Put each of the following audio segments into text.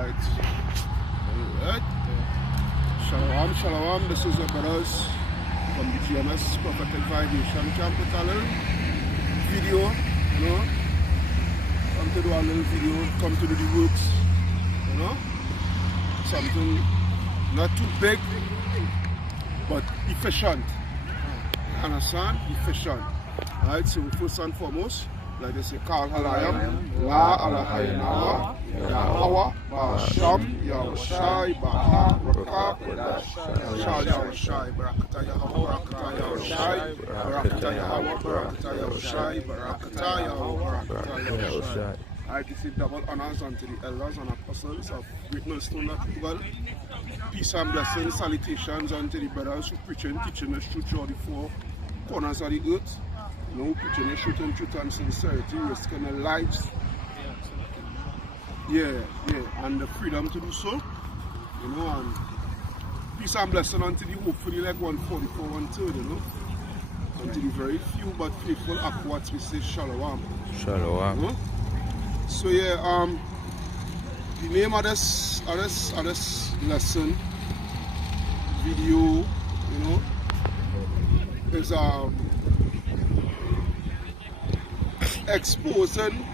Alright. Alright. Shalom, shalom. This is the brothers from the GMS Prophetic Vibration Camp with a little video, you know. Come to do a little video, come to do the works, you know. Something not too big, but efficient. You understand? Efficient. Alright, so first and foremost, like they say, Kal Halayam, La Alahayanawa, Yahawa, Basham, Yahushai, Baha, Rakah, Shal Yahushai, Barakata Yahawa, Barakata Yahushai, Barakata Yahawa, Barakata Yahushai, Barakata Yahawa, Barakata Yahushai. I receive double honors unto the elders and apostles of Great Millstone Portugal. Peace and blessings, salutations unto the brothers who preaching, teaching us truth through the four corners of the earth. You know, preaching the truth and sincerity, risking their lives. Yeah, and the freedom to do so. You know, and peace and blessing unto the hopefully like 144, 130, you know. Unto the very few but faithful aquats, we say Shalom. Shalom. You know? So yeah, the name of this lesson video, you know, is exposing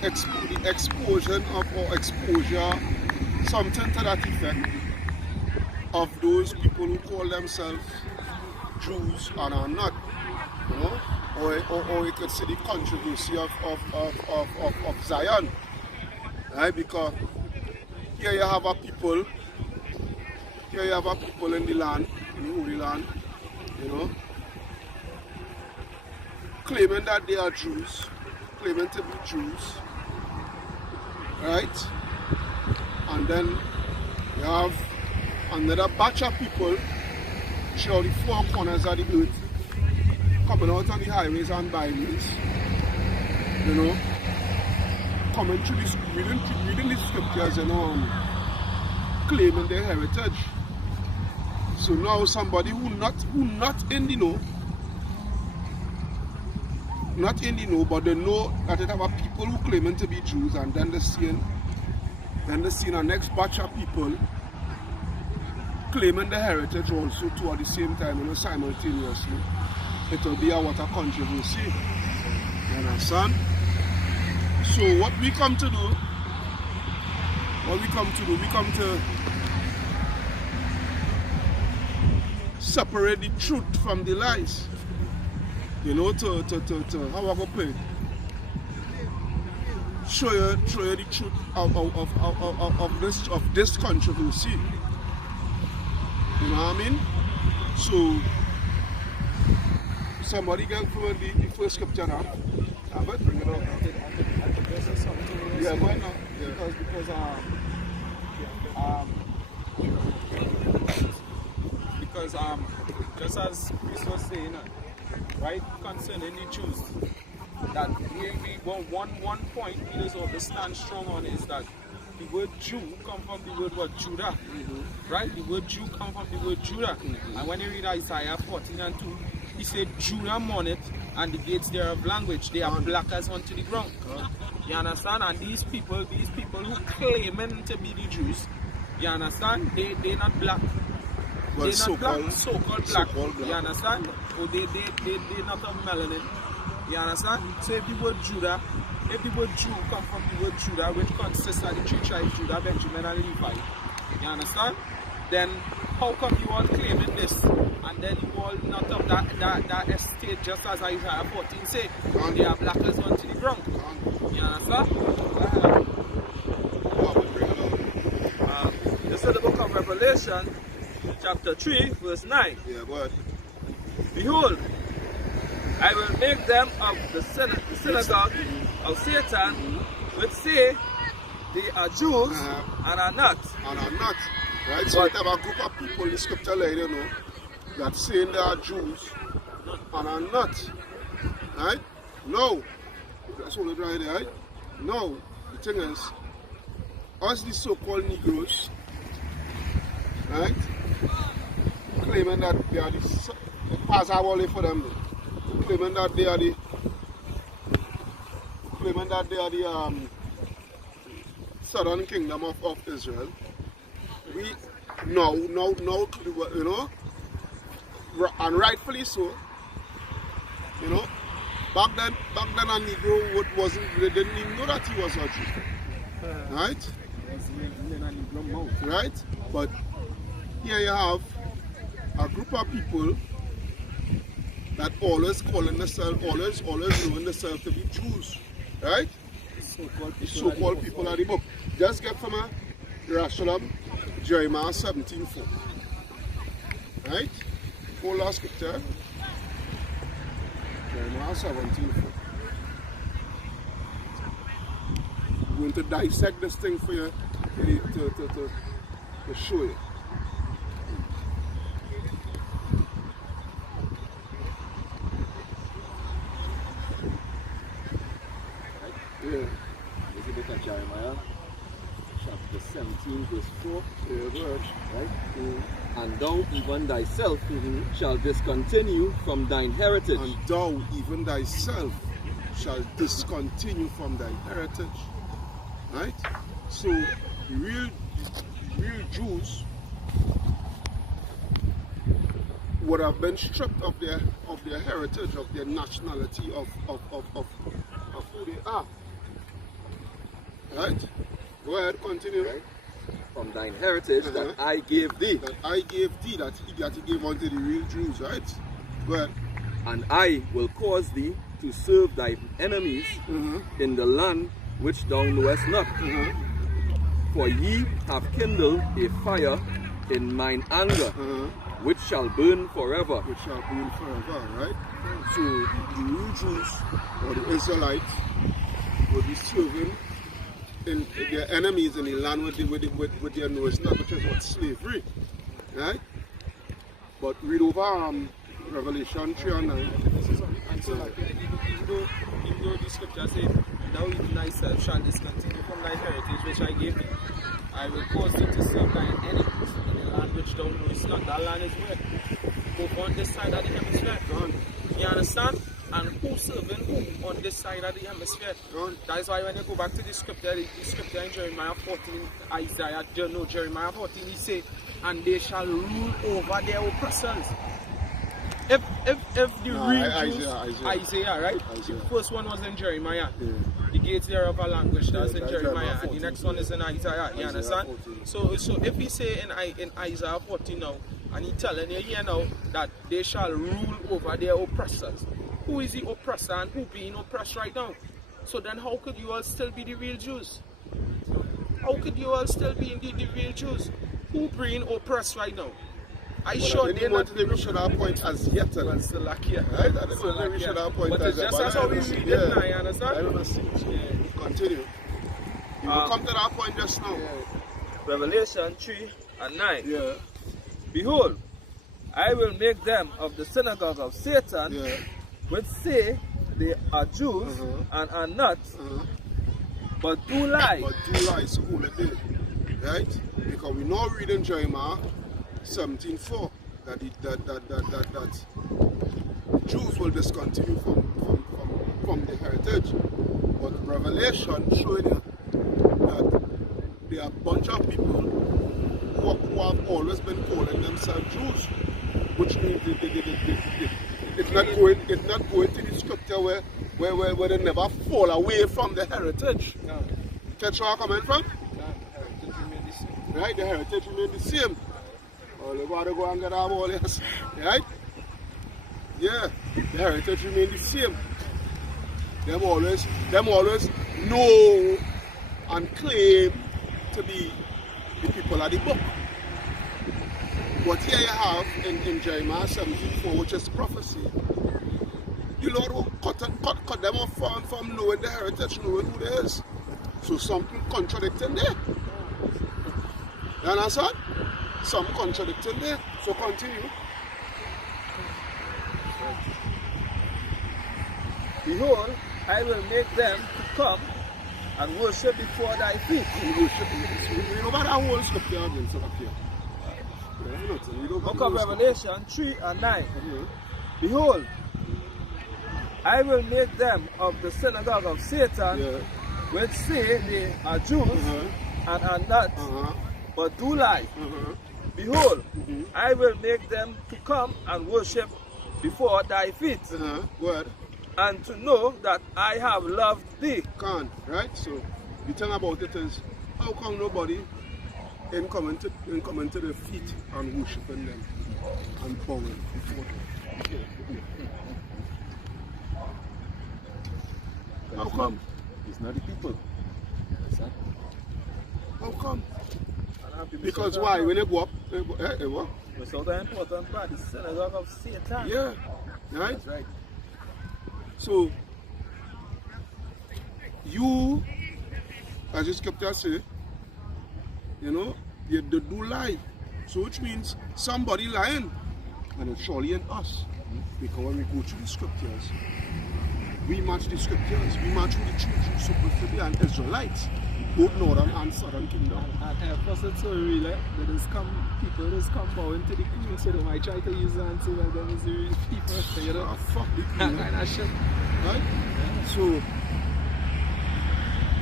the explosion of or exposure, something to that effect, of those people who call themselves Jews and are not, you know, or you could see the controversy of Zion, right? Because here you have a people in the land, in the Holy Land, you know, claiming that they are Jews, claiming to be Jews, right? And then you have another batch of people throughout the four corners of the earth coming out on the highways and byways, you know, coming through this, reading the scriptures, you know, claiming their heritage. So now somebody who not in the know, but they know that they have a people who claiming to be Jews, and then they see a next batch of people claiming the heritage also too at the same time, you know, simultaneously. It will be a what a controversy. You understand? So what we come to do, we come to separate the truth from the lies. You know, to how I go play. Show you the truth of this controversy. You know what I mean? So somebody can throw the first scripture now. But bring it up. Yeah, why not? Yeah. Because just as Chris was saying, right, concerning the Jews, that one point we just have to stand strong on is that the word Jew come from the word Judah, right? The word Jew come from the word Judah, and when you read Isaiah 14:2, he said Judah mourneth, and the gates thereof language, they are black as unto the ground. You understand? And these people who claiming to be the Jews, you understand? They not black. Well, They're not black, so-called black. You understand? Or they not of melanin. You understand? So if the word Judah, if the word Jew come from the word Judah, which consists of the three tribes, Judah, Benjamin, and Levi, you understand? Then how come you all claiming this, and then you all not of that estate, just as Isaiah 14 say, they are black as unto the ground? You understand? This is the book of Revelation, chapter 3, verse 9. Yeah, but Behold, I will make them of the synagogue of Satan, which say they are Jews and are not. Right? So we have a group of people in the scripture, like, you know, that saying they are Jews and are not. Right? No. That's all right there, right? No. The thing is, us the so-called Negroes, right, claiming that they are the pass our wallet for them, claiming that they are the southern kingdom of Israel, we now, you know, and rightfully so, you know, back then a Negro they didn't even know that he was a Jew, right? Right? But here you have a group of people that always calling themselves, always knowing themselves to be Jews, right? The so-called people of the book. Just get from a Yerushalayim, Jeremiah 17:4. Right? Full last scripture. Jeremiah 17:4. I'm going to dissect this thing for you to show you. Yeah. This is the book of Jeremiah, chapter 17, verse 4. Yeah, verse. Right? And thou even thyself shall discontinue from thine heritage. And thou even thyself shall discontinue from thy heritage. Right? So the real Jews would have been stripped of their heritage, of their nationality, of who they are. Right? Go ahead, continue. Right? From thine heritage that I gave thee. That I gave thee, that he gave unto the real Jews, right? Go ahead. And I will cause thee to serve thy enemies in the land which thou knowest not. For ye have kindled a fire in mine anger, which shall burn forever. Which shall burn forever, right? So the real Jews or the Israelites will be serving in their enemies in the land with their knowledge, not, which is what slavery, right? But read over Revelation 3:9. This is something answer like even though the scripture says, thou even thyself shall discontinue from thy heritage which I gave thee. I will cause thee to serve thine enemies in the land which thou knowest not. That land is where? Over on this side of the hemisphere. You understand? And who's serving who on this side of the hemisphere? That is why when you go back to the scripture in Jeremiah 14, Jeremiah 14, he said, and they shall rule over their oppressors. If the real Jews, Isaiah, right? Isaiah. The first one was in Jeremiah. Yeah. The gates thereof are language, that's in that's Jeremiah, Jeremiah and the next one is in Isaiah. You understand? 14. So if he say in Isaiah 14 now, and he telling you here now that they shall rule over their oppressors. Who is the oppressor and who being oppressed right now? So then how could you all still be the real Jews? How could you all still be the real Jews? Who being oppressed right now? I sure they want to reach that point as yet. Well, still like here. Right? I didn't want to reach that point but as it's yet. just as how we read it now, you understand? I don't see. Continue. You will come to that point just now. Revelation 3:9. Yeah. Behold, I will make them of the synagogue of Satan, Yeah. which say they are Jews and are not, but do lie. But do lie, so who let it? Right? Because we know reading Jeremiah 17:4 that Jews will discontinue from the heritage. But Revelation showing you that there are a bunch of people who have always been calling themselves Jews, which means it's not going to the scripture where they never fall away from the heritage. No. Catch where I'm coming from? No, heritage remain the same. Right, the heritage remain the same. Oh, you gotta go and get our ball, yes. Right? Yeah, the heritage remain the same. Them always know and claim to be the people of the book. But here you have in Jeremiah 17:4, which is prophecy, the Lord will cut them off from knowing the heritage, knowing who they is. So something contradicting there. You understand? Some contradicting there. So continue. Behold, I will make them to come and worship before thy feet. You know about that whole scripture again, so up here. Book of Revelation 3:9. Behold, I will make them of the synagogue of Satan, which say they are Jews and are not, but do lie. Behold, I will make them to come and worship before thy feet, Good. and to know that I have loved thee. Can't, right? So the thing about it is, how come nobody in coming to the feet and worshiping them and bowing before them? How come? It's not the people. How come? Because why? When you go up, what? It's so the important part, the synagogue of Satan. Yeah, right? That's right. So, you, as the scripture say, you know, they do lie. So which means somebody lying. And it's surely in us. Because when we go through the scriptures, we match the scriptures, we match with the church who's supposed to be an Israelite, both northern and southern kingdom. And first it's so real, that people just come bowing to the queen, so they might try to use that and say, well, them is the real people, so you know. Fuck the queen. Kind of shit. Right? So,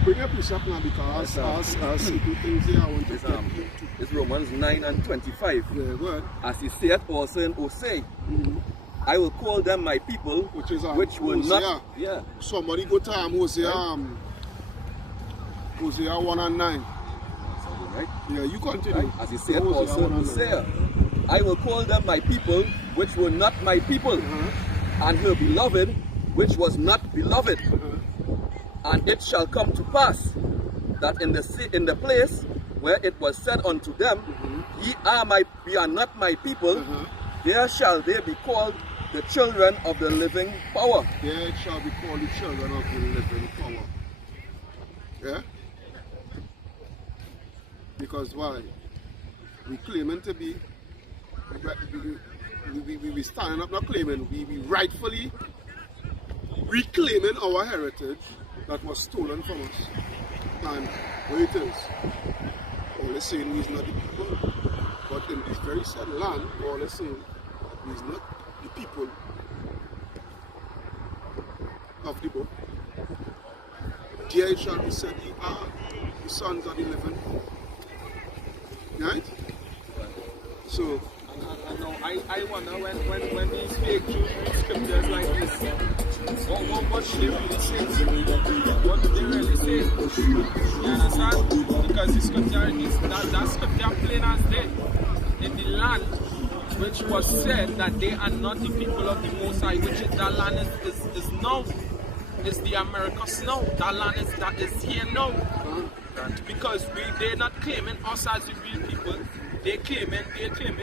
bring your piece up now because I'll see two things here I want to get into. It's Romans 9 and 25. Yeah, go ahead. As he said also in Hosea, I will call them my people, Which is which will Hosea. not. Yeah. Somebody go to Hosea, Hosea 1 and 9. Right? Yeah, you continue. As he said Hosea also in 1 and 9. Hosea, I will call them my people, which were not my people, and her beloved, which was not beloved. And it shall come to pass that in the place where it was said unto them, ye are not my people, there shall they be called the children of the living power. There it shall be called the children of the living power. Yeah? Because why? We claiming to be, we standing up, not claiming, we rightfully reclaiming our heritage that was stolen from us. And what it is, all is saying he's not the people, but in this very said land, all is saying he's not the people of the book. There it shall be said, ye are the sons of the living. Right? So, And now I wonder when these fake Jews read scriptures like this, what do they really say? What do they really say? You understand? Because the scripture is that scripture plain as day. In the land which was said that they are not the people of the Most High, which is that land is now. It's the Americas now. That land is here now. Because they're not claiming us as the real people. They're claiming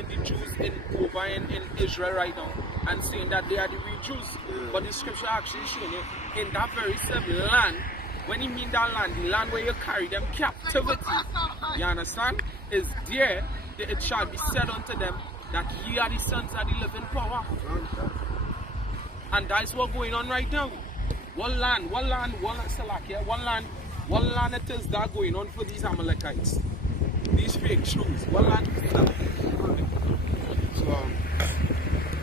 the Jews over in Israel right now and saying that they are the real Jews. But the scripture actually showing you in that very same land, when you mean that land, the land where you carry them captivity, you understand, is there, it shall be said unto them that ye are the sons of the living power. And that's what's going on right now. One land it is that going on for these Amalekites. These fake Jews. One land is that. So,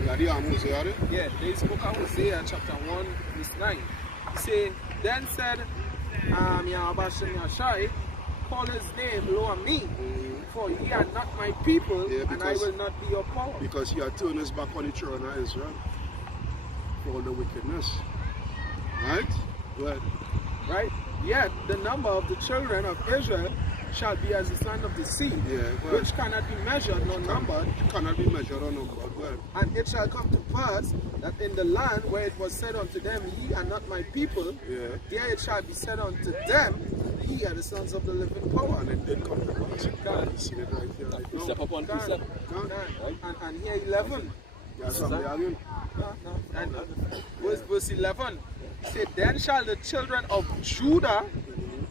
you are the Hosea there? Yeah, there is book of Hosea chapter 1 verse 9. He say, then said Yahweh Shai, call his name Lo Ami, for ye are not my people, and I will not be your power. Because he had turned his back on the children of Israel for all the wickedness. Right? Well, right? Yet the number of the children of Israel shall be as the sand of the sea, which cannot be measured nor numbered. Cannot be measured or numbered. Well, and it shall come to pass that in the land where it was said unto them, ye are not my people, there it shall be said unto them, ye are the sons of the living power. And it did come to pass. You see it right here, right now. Step up on precept. And here 11. Yes, I'm and verse 11 say, then shall the children of Judah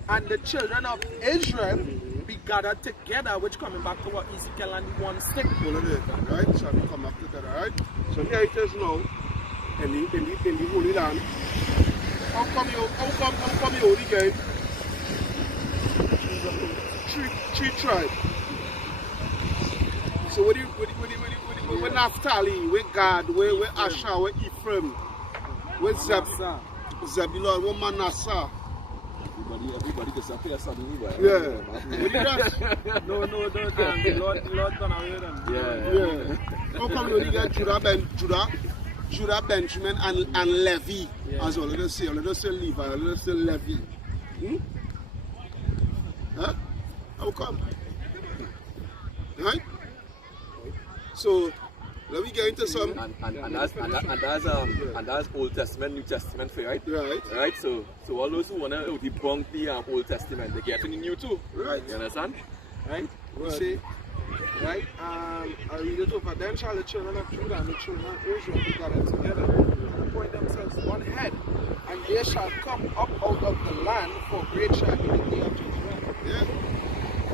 and the children of Israel be gathered together, which coming back to what Ezekiel and the one stick. Right? Shall we come back together, right? So here it is now in the Holy Land. How come you only get three tribes? So with Naphtali, with Gad, with Asher, with Ephraim, with Zebulun, with Manasseh, Everybody disappear suddenly. But Yeah. What did that? No, the Lord gonna hear them. Yeah. How come you only get Judah, Benjamin, and Levi? Yeah. As well, let us say Levi, let us say Levi. Huh? How come? Right? So, let me get into some. and that's Old Testament, New Testament for you, right? Right. Right. So all those who wanna debunk the Old Testament, they get in the New too. Right. You understand? Right. You see, right? I read it over. Then shall the children of Judah and the children of Israel be gathered together and appoint themselves one head, and they shall come up out of the land, for great shall be the day of judgment. Yeah.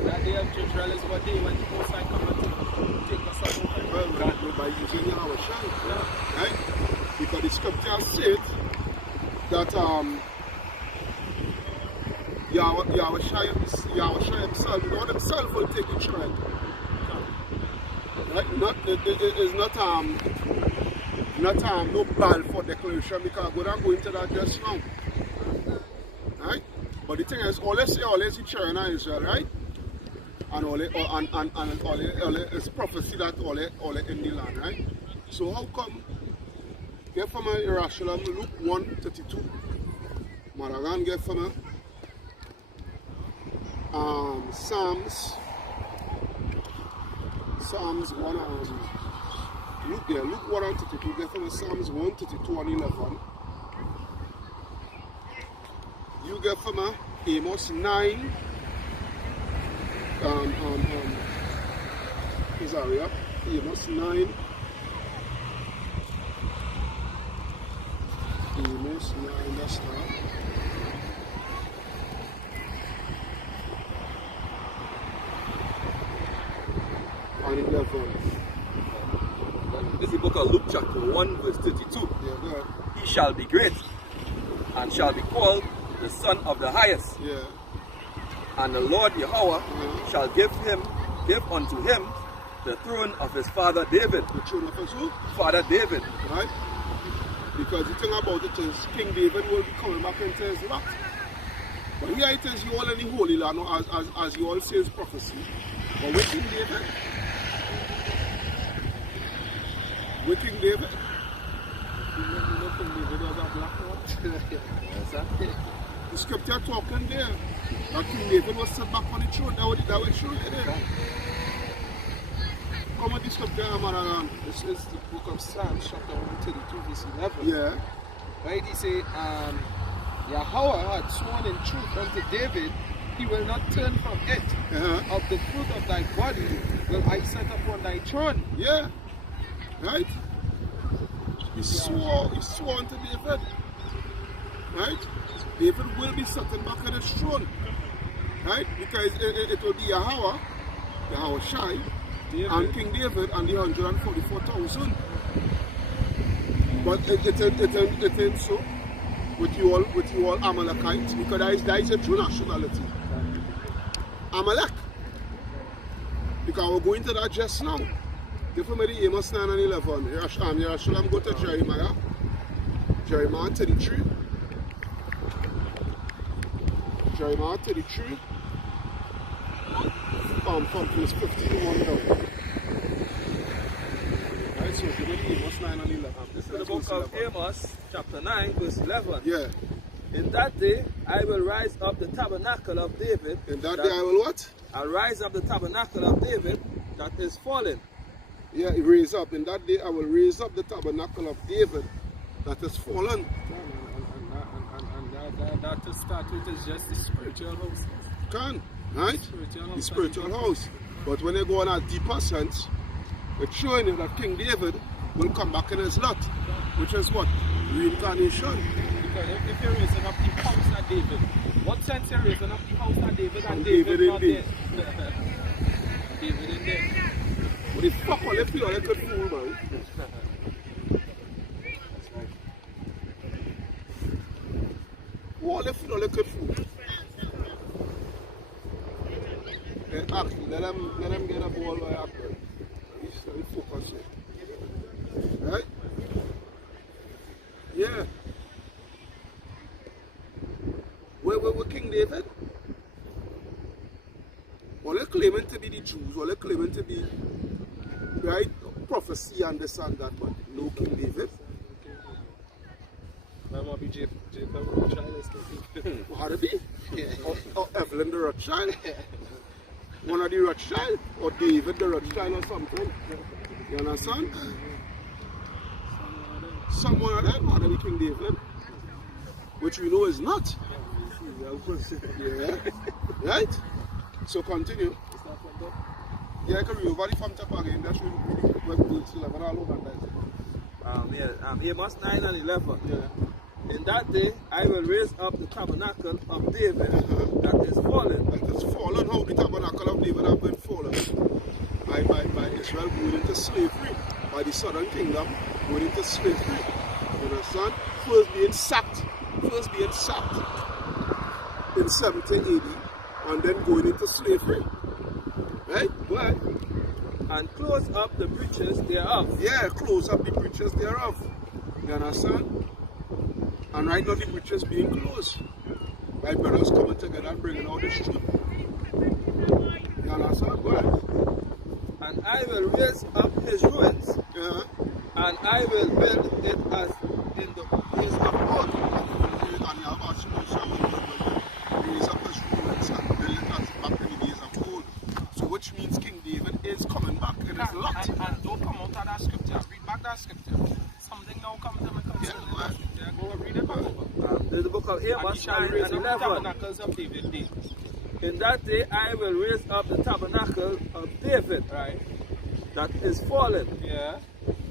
That day of judgment is what day when the Most High come and take us up over. Well, by using our shine. Right? Because the scripture said that Yahweh himself, God himself will take the children. Right? It is not no balfour declaration, because we're not going to that just now. Right? But the thing is, always the children of Israel, right? And all it's prophecy that all in the land, right? So how come get from Jerusalem, Luke 1:32, Maragan get from Psalms 1 Luke 1:32, get from Psalms 1:32 and 11. You get from Amos 9. Isaiah, Amos 9. Amos 9, that's now. And 11. This is the book of Luke chapter 1 verse 32. Yeah, go ahead. He shall be great and shall be called the Son of the Highest. Yeah. And the Lord Yahweh shall give unto him the throne of his father David. The throne of his who? Father David. Right? Because the thing about it is, King David will be coming back into his lot. But here it is, you all in the Holy Land, as you all say is prophecy. But with King David? With King David? You know King David was a black one? Yes, sir. The scripture talking there, that King David was set back on the throne. That was true, it is. Come on, the scripture, Maragan. This is the book of Psalms, chapter 132, verse 11. Yeah. Right, he say, Yahweh had sworn in truth unto David, he will not turn from it. Of the fruit of thy body will I set upon thy throne. Yeah. Right? He swore unto David. Right? David will be sitting back on his throne. Right? Because it will be Yahweh Shai, and King David and the 144,000. But it ain't so with you all Amalekites, because that is a true nationality. Amalek. Because we're going to that just now. Give me the Amos 9 and 11. Yerushalayim go to Jeremiah. Jeremiah 33. Jeremiah 33. From verse 51 down. Right, so give me the Amos 9 and 11. This is the book of Amos, chapter 9, verse 11. Yeah. In that day I will rise up the tabernacle of David. In that day I will what? I'll rise up the tabernacle of David that is fallen. Yeah, he raise up. In that day I will raise up the tabernacle of David that is fallen. And that to start with is just the spiritual house. Can, right? The spiritual house. But when you go on a deeper sense, it's showing you that King David will come back in his lot, which is what? Reincarnation. Because if you're raising up the house of David, what sense you're raising up the house of David and David David not indeed. there? David in there. What the fuck all they feel like a fool, man? All they feel like a fool. Let them get a ball by after. He's very focused. Right? Yeah. Where King David? All they're claiming to be the Jews, all they're claiming to be, right, prophecy and this and that, but no King David. That might be Jacob Rothschild. How to be? Or Evelyn the Rothschild? One of the Rothschild? Or David the Rothschild or something? You understand? Someone of them, how to be King David? Which we know is not. Yeah. Right? So continue. Yeah, I can read over the farm top again. That's really web to 11 all over that. Amos 9 and 11. Yeah. In that day I will raise up the tabernacle of David that is fallen. That is fallen. How the tabernacle of David have been fallen? By Israel going into slavery. By the southern kingdom going into slavery. You understand? First being sacked in 1780 and then going into slavery. Right? Go ahead. And close up the breaches thereof. Yeah, close up the breaches thereof. You understand? And right now the breaches being closed. Right, brothers coming together and bringing out the truth. You understand? Go ahead. And I will raise up his ruins. Yeah. And I will build it as in the days of old. And you have actually raise up his ruins and build it as back in the days of old. So which means King David is coming back in his lot. And don't come out of that scripture. Read back that scripture. Something now comes to me. Yeah, go read it back over. There's the book of Amos 9 and 11. Tabernacles of David. In that day I will raise up the tabernacle of David, Right. that is fallen, Yeah.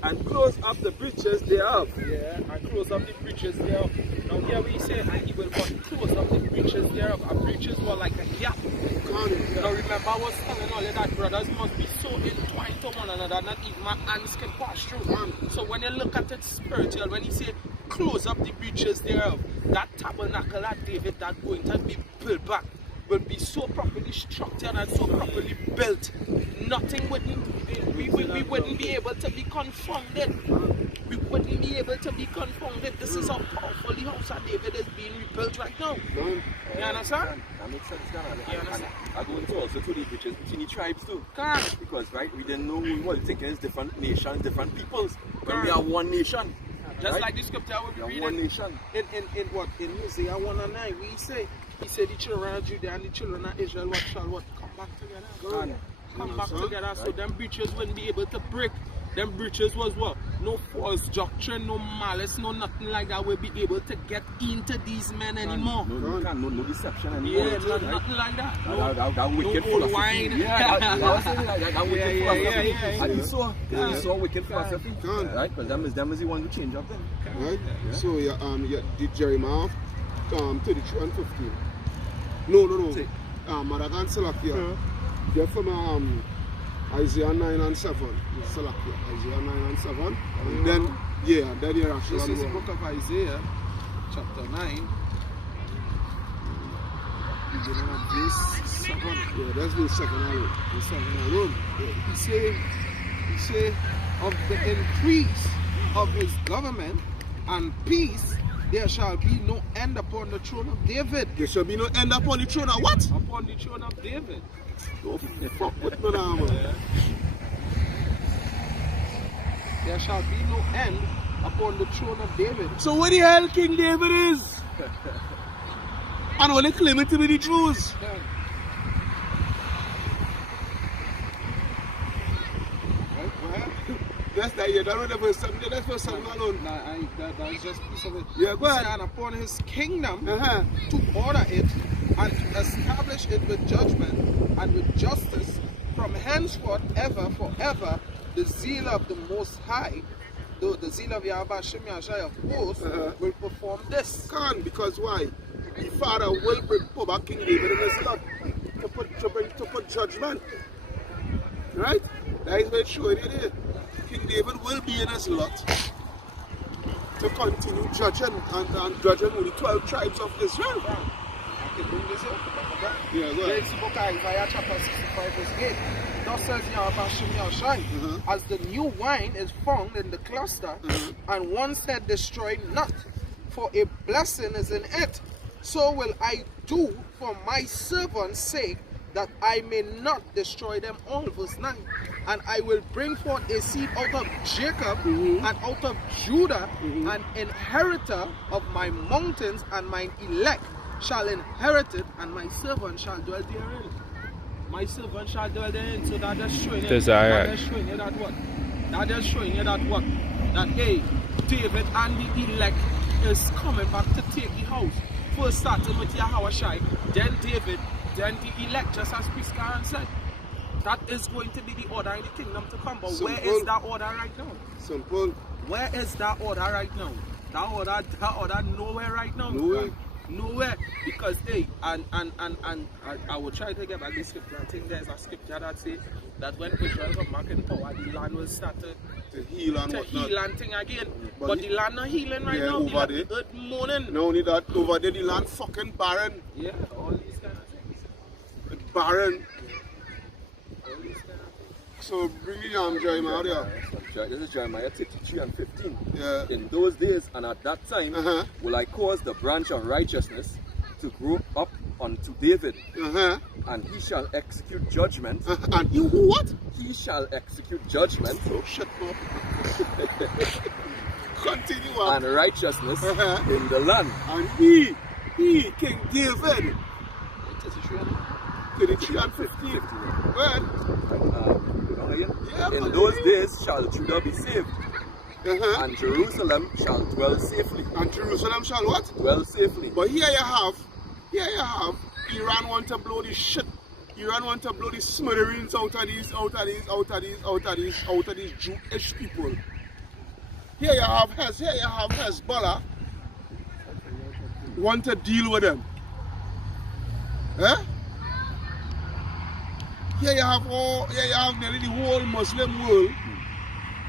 and close up the breaches thereof. Yeah. And close up the breaches thereof. Now here we say, and he will close up the breaches thereof. And breaches were like a gap. Now remember I was telling all you that brothers must be so entwined to one another that even my hands can pass through. So when you look at it spiritual, when he say close up the breaches thereof, that tabernacle that David that going to be built back will be so properly structured and so properly built. Nothing wouldn't, we wouldn't be able to be confounded. We wouldn't be able to be confounded. This is how powerful the house of David is being rebuilt right now. You understand? That makes sense, You understand? I go into also to the breaches between the tribes too. Correct. Because right, we didn't know we were taking as different nations, different peoples. When we Correct. are one nation. Just right? like the scripture we We be are one reading. nation. In what? In Hosea 1 and 9, we say, he said the children of Judah and the children of Israel shall come back together. Come back together, so them breaches wouldn't be able to break. Them breaches was what? No false doctrine, no malice, no nothing like that will be able to get into these men anymore. No deception anymore. Yeah, nothing like that. That wicked no philosophy. wine. Yeah, that wicked philosophy. yeah. And you saw wicked philosophy. Right? Because them is the one who change up then. Right? So the Jeremiah 33 and 15. No. Madagan Salakia. Get from Isaiah 9 and 7. Salakia. Isaiah 9 and 7. And then you're actually This is the book of Isaiah, chapter 9. Beginning of verse 7. Yeah, that's the second alone. The second alone. He say, of the increase of his government and peace, there shall be no end upon the throne of David. There shall be no end upon the throne of what? Upon the throne of David. Don't fuck with me now, man. There shall be no end upon the throne of David. So where the hell King David is? And when they claim it to be the Jews. That's that, yeah, that was the first time, that's first time alone. That is just a piece of it. Yeah, go ahead. And upon his kingdom Uh-huh. to order it and to establish it with judgment and with justice from henceforth ever forever. The zeal of the Most High, the zeal of Yahweh Shem Yahshai of hosts, will perform this. Can't, because why? The Father will put back King David in his lot to put judgment. Right? That is what showing it here. King David will be in his lot to continue judging and judging with the 12 tribes of Israel. I can bring this here. Yeah, go There ahead. is the book of Isaiah chapter 65 verse 8. Thus says Yahweh Shem Yahshai, as the new wine is found in the cluster, and one said destroy not, for a blessing is in it. So will I do for my servant's sake that I may not destroy them all. Verse 9. And I will bring forth a seed out of Jacob and out of Judah, an inheritor of my mountains, and mine elect shall inherit it, and my servant shall dwell therein. My servant shall dwell therein. So that just showing you, that just showing you that what? That just showing you that what? That hey, David and the elect is coming back to take the house. First starting with Yahushai, then David, then the elect, just as Priest Karen said. That is going to be the order in the kingdom to come. But Simple. where is that order right now? Simple. Where is that order right now? That order nowhere right now. Nowhere. Nowhere. Because hey, and I will try to get back the scripture. I think there's a scripture that says that when Israel come back in power, the land will start To heal and to whatnot. heal and thing again. But But the land not healing right yeah, now. over The earth moaning. Not only that, over there the land fucking barren. Yeah, all these kind of things. It's barren. All these kind of things. So bring me Jeremiah there. This is Jeremiah 33 and 15. Yeah. In those days and at that time will I cause the branch of righteousness to grow up unto David, and he shall execute judgment. And you what? He shall execute judgment Oh shit, no. Continue on. and righteousness in the land. And he, King David, 33 and 15. Well, yeah, In but those he- days shall Judah be saved, and Jerusalem shall dwell safely. and Jerusalem shall what? Dwell safely. But here you have, Iran want to blow this shit. Iran want to blow these smithereens out of these Jewish people. Here you have Hezbollah want to deal with them. Eh? Here you have nearly the whole Muslim world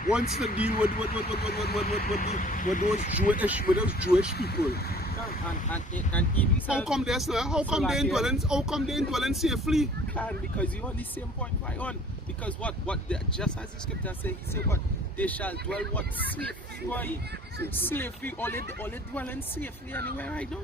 wants to deal with those Jewish people. And even How come this now? How come they ain't dwelling safely? because you on the same point right on. Because just as the scripture says, he said what? They shall dwell what? Safely. Why? Safely. All they dwelling safely anywhere right now.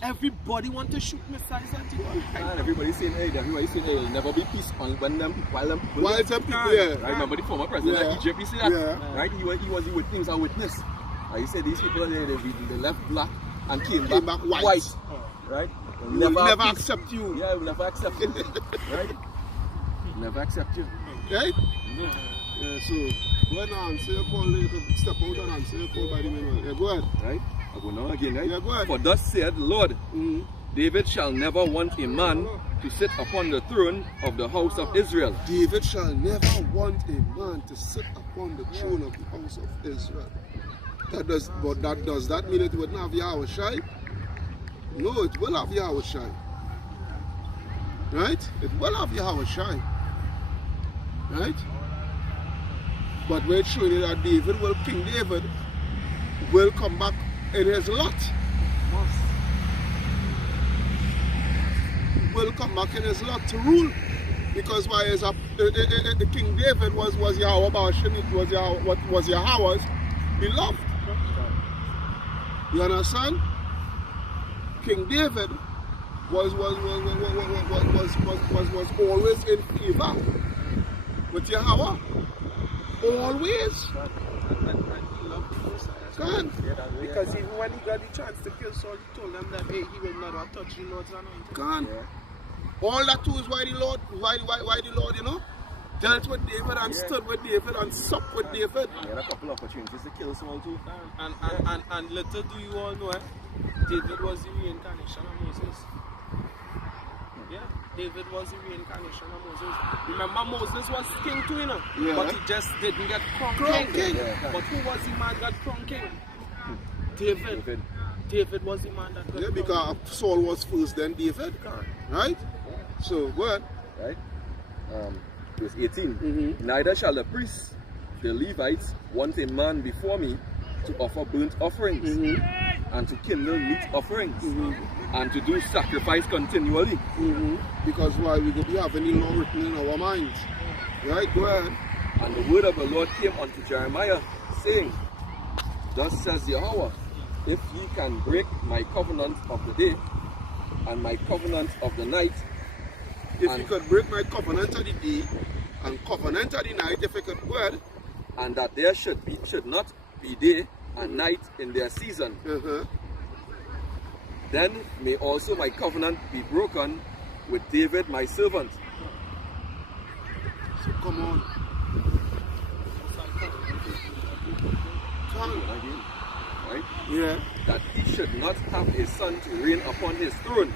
Everybody want to shoot missiles at you all right And now. everybody's saying, hey, it'll never be peace while them people Why is there people there? Right, remember the former president of Egypt, he said that, Yeah. right? He was a witness. He said these people, they left black and came back white. Right? We will never peace. accept you. Yeah, we'll never accept you. Right? Never accept you. Right? Yeah, so go ahead and answer your call. You can step out and answer your call by the manual. Yeah, go ahead. Right? I go now again, right? Yeah, go ahead. For thus said the Lord, David shall never want a man to sit upon the throne of the house of Israel. David shall never want a man to sit upon the throne of the house of Israel. Does that mean it wouldn't have Yahushai? No, it will have Yahushai. Right? It will have Yahushai. Right? But we're showing you that King David will come back in his lot. Will come back in his lot to rule. Because why is the King David was Yahweh Bashim, it was Yahweh's beloved. You understand? King David was always in favor with Yahweh. Always. Can. Because even when he got the chance to kill Saul, he told them that hey, he will not have touched the Lord's anointing. Can. All that too is why the Lord, you know, dealt with David and stood with David and supped with David. He had a couple of opportunities to kill Saul too. And little do you all know, David was the reincarnation of Moses. Yeah, David was the reincarnation of Moses. Remember, Moses was king too, you know, Yeah. but he just didn't get crowned Crowned king. king. Yeah. But who was the man that crowned king? David. David was the man that got Yeah, crowned. because Saul was first, then David. Right? So, go ahead. Right? Verse 18. Neither shall the priests, the Levites, want a man before me to offer burnt offerings and to kindle meat offerings and to do sacrifice continually. Because why? We will be having the law written in our minds. Right? Go ahead. And the word of the Lord came unto Jeremiah, saying, Thus says Yahweh, if ye can break my covenant of the day and my covenant of the night, if he could break my covenant of the day and covenant of the night, if he could word, and that there should not be day and night in their season, then may also my covenant be broken with David my servant. So come on. Again, right? Yeah. That he should not have a son to reign upon his throne.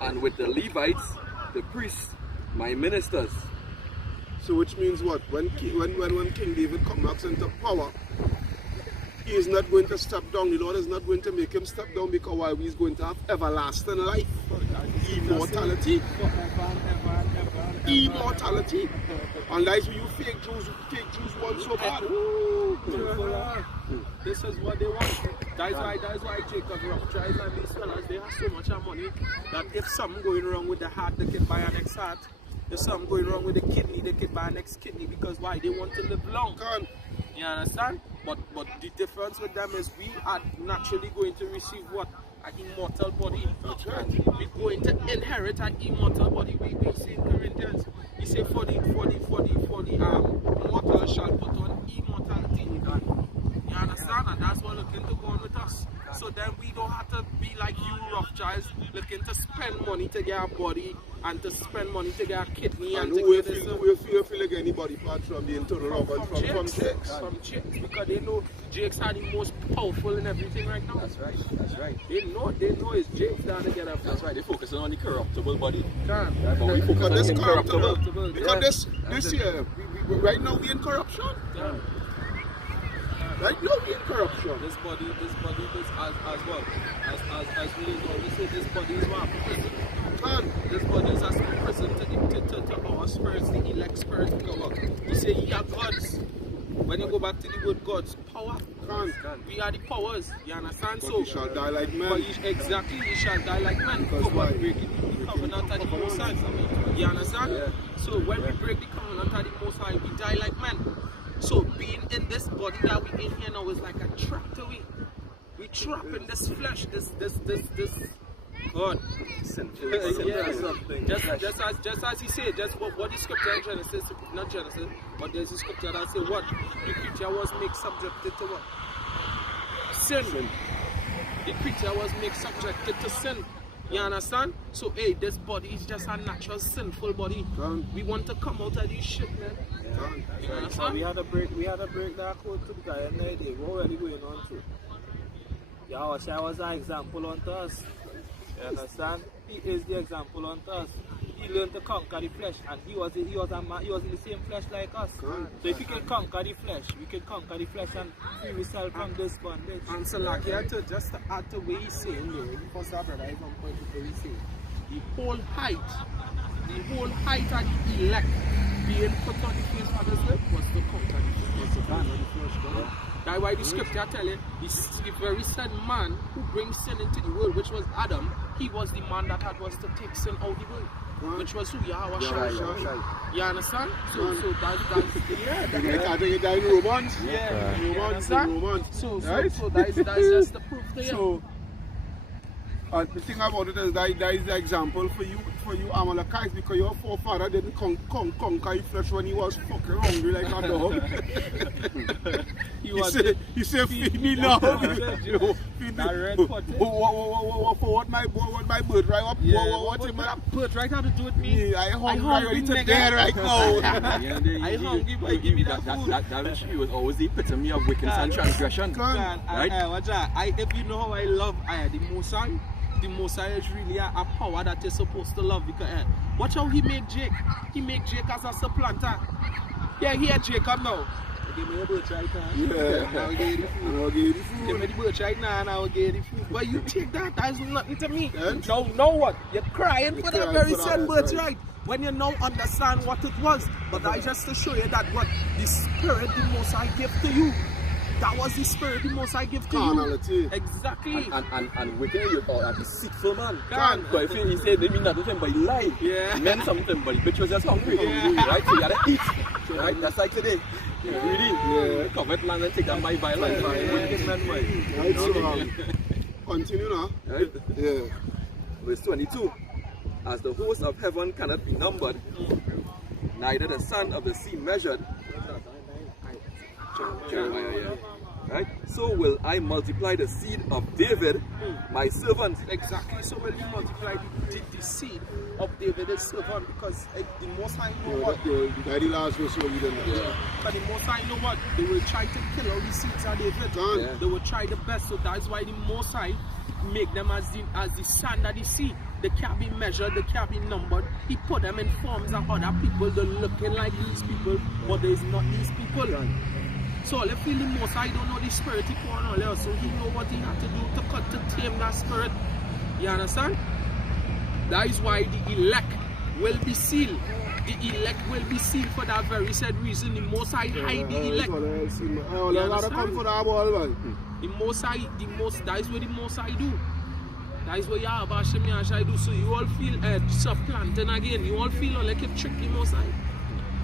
And with the Levites, the priests, my ministers. So which means what? When King David comes into power, he is not going to step down. The Lord is not going to make him step down, because why? He's going to have everlasting life. Immortality. Immortality. And that's what you fake Jews want so bad. This is what they want. That's why Jacob Rothschild and these fellas, they have so much money that if something going wrong with the heart, they can buy an next heart. If something going wrong with the kidney, they can buy an next kidney, because why? They want to live long. You understand? But the difference with them is we are naturally going to receive what? An immortal body. That's right. We're going to inherit an immortal body. We say in Corinthians, he said for the mortal shall put on immortality. You understand? And that's what looking to go on with us. So then we don't have to be like you Rothschilds, looking to spend money to get our body and to spend money to get our kidney and to who get this. you feel like anybody apart from the internal organ from Jakes? From Jakes, because they know Jakes are the most powerful in everything right now. That's right, that's right. They know it's Jakes that they get up. That's right, they're focusing on the corruptible body. Can. Right, but we focus Because on this the incorruptible. corruptible. Because this year, right now we in corruption. Yeah. Right now we in corruption. This body is as well. As we always say, this body is what? Prison. This body is as prison to our spirits, the elect spirits. You say ye are gods. When you go back to the word God's power, we are the powers. You understand? But so we shall die like men. But exactly, we shall die like men. Because why? Breaking the covenant of the Most High. You understand? Yeah. So when we break the covenant of the Most High, we die like men. So being in this body that we in here now is like a trap to we trap in this flesh, this God. Sinful. Just as he said, just what the scripture in Genesis, not Genesis, but there's a scripture that says what? The creature was made subjected to what? Sin. The creature was made subjected to sin. You understand? So hey, this body is just a natural sinful body. We want to come out of this shit, man. You understand? We had to break that code to the guy and they what were they going on to? Yahweh was an example unto us. You understand? He is the example unto us. He learned to conquer the flesh, and he was in the same flesh like us. So if we can conquer the flesh, we can conquer the flesh and free ourselves from this bondage. And so like just to add to what he's saying there, because that brother is on point with what he's saying. The whole height of the elect being put on the face of this earth was to conquer the flesh. That's why the scripture tell you, the very said man who brings sin into the world, which was Adam, he was the man that was to take sin out of the world, which was who? Yahweh Shai. You understand? So that's yeah. I think it's in Romans. Yeah. You understand? Romans. So that's just the proof there. So the thing about it is that is the example for you Amalekites, because your forefather didn't conquer his flesh when he was fucking hungry like a dog. he said feed me now. Feed me. What my birthright? What birthright had to do with me? I hungry ready to dead right now. I hungry, boy, give me that food. That was always the epitome of wickedness and transgression. Right? If you know how I love the Mosai. The Mosai is really a power that you're supposed to love, because watch how he make Jake. He make Jake as a supplanter. Yeah, here Jacob now. Give me a birthright now. Yeah. Now we get the food. I'll give you the food. Give me the birthright now and I'll get the food. But you take that, that's nothing to me. And? Now what? You're crying for that very for that, same right. birthright. When you now understand what it was. But that's just to show you that what the spirit the Mosai gave to you. That was the spirit the Most High give to Carnality. you. Exactly. And wicked you are a deceitful man. Can. But if he said they mean nothing but he lied. Yeah. He meant something but the bitch was just hungry. Yeah. Right? So you gotta eat. Right? That's like today. Really? Yeah. Covet land and take that my violence. Right, so continue now. Right? Yeah. Verse 22. as the host of heaven cannot be numbered, neither the sand of the sea measured. Jeremiah, yeah. Right? So will I multiply the seed of David, my servant. Exactly. So when you multiply the seed of David, his servant, because the Most High know what. The last verse we done. But the Most High know what. They will try to kill all the seeds of David. Yeah. They will try the best. So that's why the Most High make them as the sand of the sea. They can't be measured, they can't be numbered. He put them in forms of other people. They're looking like these people, but there's not these people. So I feel the Most High don't know the spirit he put on all, so he know what he had to do to tame that spirit. You understand? That is why the elect will be sealed. The elect will be sealed for that very said reason. The Most High hide the elect. You understand? The Most High, that is what the Most High do. That is what Yahweh Hashem Yahshai do. So you all feel supplanting again. You all feel like you trick the Most High.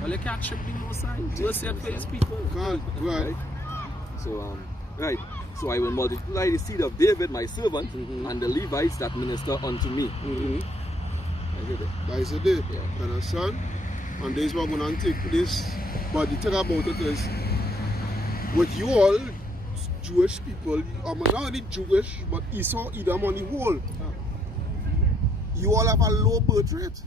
Or like you trick the Most High. Just say for his people. Right. So right. So I will multiply the seed of David, my servant, and the Levites that minister unto me. I hear that. That is a day. You understand? And this we're going to take this. But the thing about it is, with you all, Jewish people, not only Jewish, but Esau, Edom on the whole, you all have a low birth rate.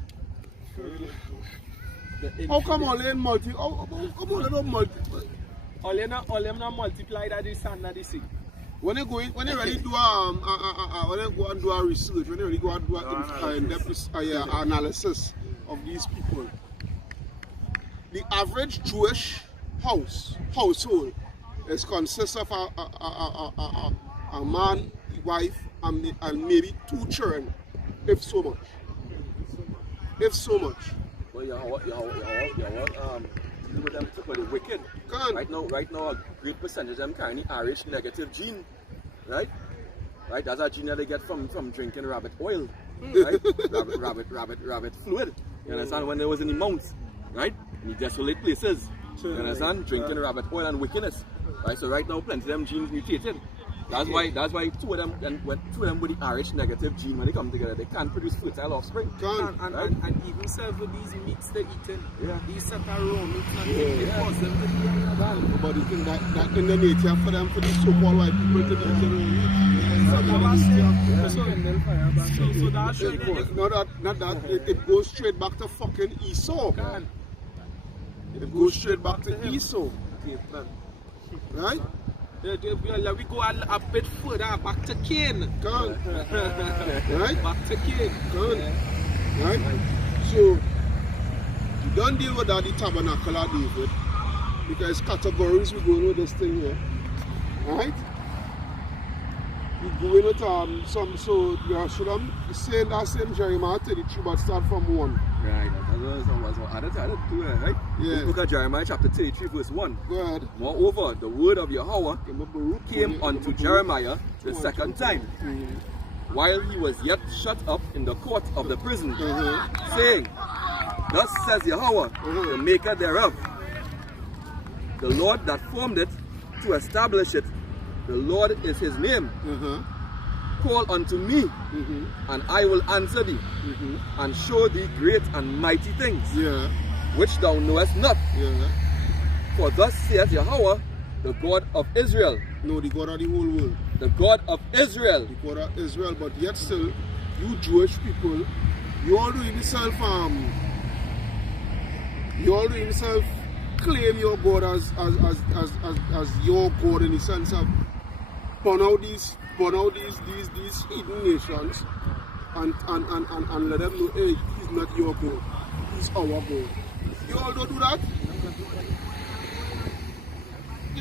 How come all in multi? How come all don't multiply? All them not multiplied at the sand of the sea. When you really do when you go and do a research, when you really go and do an analysis of these people, the average Jewish household consists of a man, wife, and maybe 2 children, if so much. Well, you with them for the wicked. Right now, a great percentage of them carry RH negative gene, right? Right, that's a gene that they get from drinking rabbit oil, right? rabbit fluid. You understand? When they was in the mountains, right? In the desolate places. You understand? Drinking rabbit oil and wickedness. Right, so right now plenty of them genes mutated. That's why two of them with the RH negative gene, when they come together, they can't produce fertile offspring. And even serve with these meats they're eating, these set of raw meats, it causes them to be unbalanced. Nobody think that in the nature for them, for these so-called white people to be eating. So that's not that it goes straight back to fucking Esau. It goes straight back to Esau. Right? We go a bit further back to Cain. Right? Back to Cain. Right? So, you don't deal with that, the tabernacle of David, because categories we go with this thing here. Right? We go in with so you should have saying that same Jeremiah 33, but start from 1. Right, that's what added to it, right? Yeah. Look at Jeremiah chapter 33, verse 1. Go ahead. Moreover, the word of Yahweh came unto Jeremiah the second time, while he was yet shut up in the court of the prison, saying, Thus says Yahweh, the maker thereof, the Lord that formed it to establish it, the Lord is his name. Call unto me, and I will answer thee, and show thee great and mighty things, which thou knowest not. For thus saith Yahweh, the God of Israel. No, the God of the whole world. The God of Israel. The God of Israel, but yet still, you Jewish people, you all do yourself claim your God as your God in the sense of burn out these heathen nations and let them know, hey, he's not your God, he's our God. You all don't do that?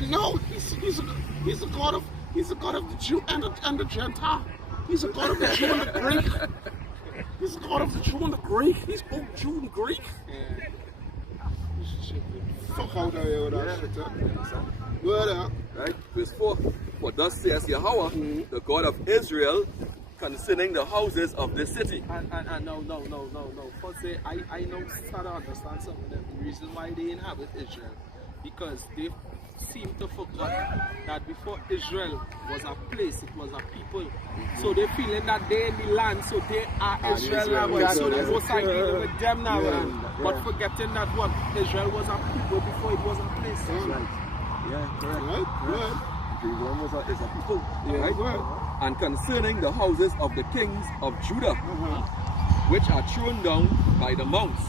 No, he's the God of the Jew and the Gentile. He's the God of the Jew and the Greek. He's the God of the Jew and the Greek. He's both Jew and Greek. Fuck out of here with that shit, huh? Right? Verse 4. For thus says Yahweh, the God of Israel, concerning the houses of this city. And no. First say, I know start to understand some of them. The reason why they inhabit Israel. Because they seem to forget that before Israel was a place, it was a people. So they feeling that they in the land, so they are Israel now. So the Most High dealing with them now. But forgetting that what Israel was a people before it was a place. Yeah, correct. Right. Jerusalem is a people. Yeah, Right? go ahead. And concerning the houses of the kings of Judah, which are thrown down by the mounts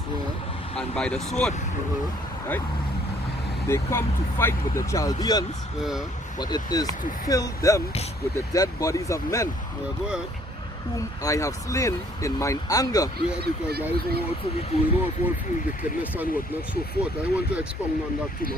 and by the sword, right? They come to fight with the Chaldeans, but it is to fill them with the dead bodies of men, Yeah, go ahead. whom I have slain in mine anger. Yeah, because that is what we going on for wickedness and whatnot, so forth. I want to expound on that too much.